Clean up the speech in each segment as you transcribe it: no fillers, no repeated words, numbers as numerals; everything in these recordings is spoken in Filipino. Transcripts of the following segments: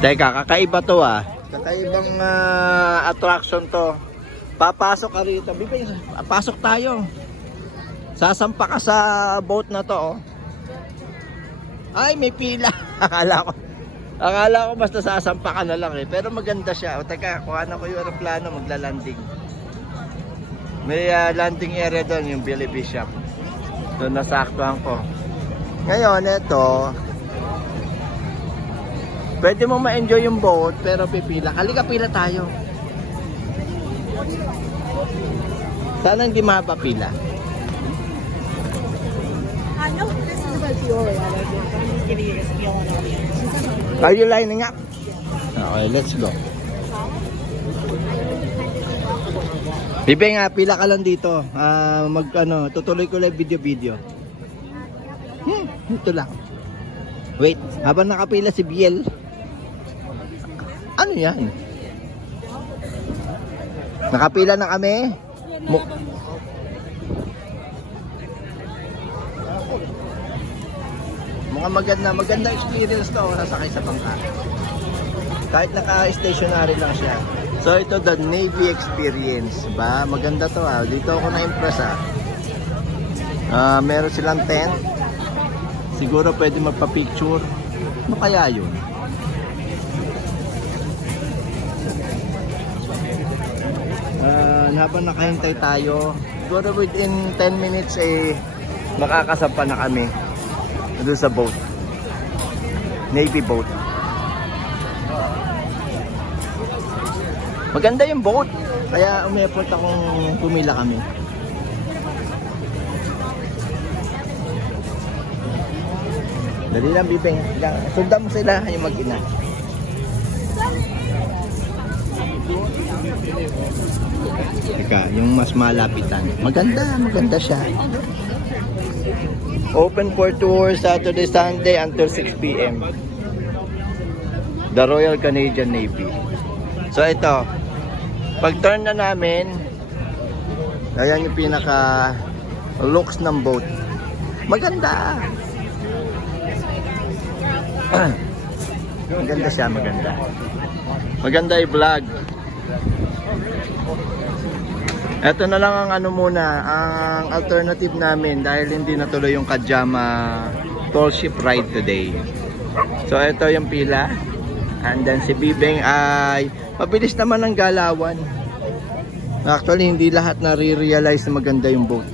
Teka, kakaiba to ah. Kakaibang attraction to. Papasok ka rito. Bibay, pasok tayo. Sasampa ka sa boat na to oh. Ay, may pila. Akala ko basta sasampa ka na lang eh. Pero maganda siya. O teka, kuha na ko yung aeroplano, magla-landing. May landing area doon, yung Billy Bishop. Doon nasaktuhan ko. Ngayon, ito, pwede mo ma-enjoy yung boat, pero pipila. Halika, pila tayo. Sana hindi mapapila. No, this is about Fiore. I'm just giving you a spiel on all the others. Are you lining up? Okay, let's go. Bibe nga, pila ka lang dito. Tutuloy ko lang video. Ito lang. Wait, habang nakapila si Biel. Ano yan? Nakapila na kami? Mukhang maganda experience to nasakay sa bangka. Kahit naka-stationary lang siya. So ito the Navy experience, ba? Maganda to ah. Dito ako na-impress ah. Meron silang tent. Siguro pwede magpa-picture. Ano kaya yun? Habang nakahintay tayo, siguro within 10 minutes makakasampa na kami doon sa boat. Navy boat. Maganda yung boat. Kaya umeport akong pumila kami. Dali lang, Bibeng. Sundan mo sila yung mag-ina. Teka, yung mas malapitan. Maganda siya. Open for tour Saturday, Sunday until 6 p.m. The Royal Canadian Navy. So ito, pag turn na namin, ayan yung pinaka looks ng boat. Maganda. Maganda siya, maganda. Maganda i-vlog. Ito na lang ang ang alternative namin dahil hindi natuloy yung Kajama tall ship ride today. So ito yung pila. And then si Bibeng ay mabilis naman ang galawan. Actually hindi lahat nare-realize na maganda yung boat.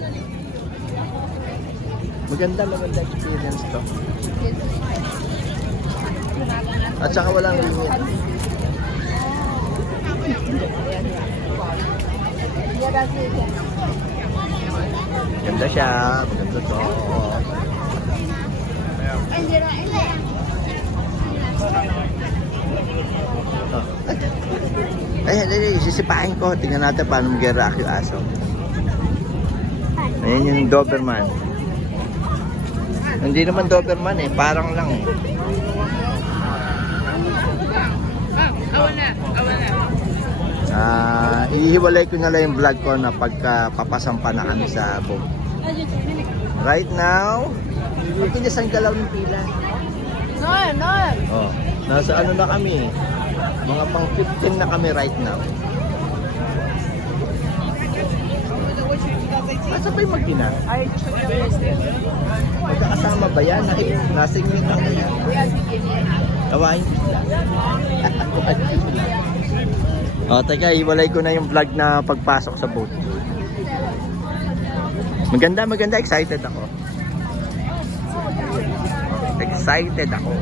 Maganda experience to. At saka walang limit. Ganda siya, maganda to. Ay, sisipain ko. Tingnan natin paano mag-react yung aso. Ayan yung Doberman. Hindi naman Doberman eh, parang lang eh. Ihiwalay ko na lang yung vlog ko na pagka papasampa na kami sa boat. Right now, mabilis ang galaw ng pila. No. Oh, nasa ano na kami? Mga pang 15 na kami right now. Asa ba yung mag-ina? Magkakasama ba yan? Nasingin lang na yan. Kawain sila. O, teka, iwalay ko na yung vlog na pagpasok sa boat. Maganda, excited ako. Excited ako.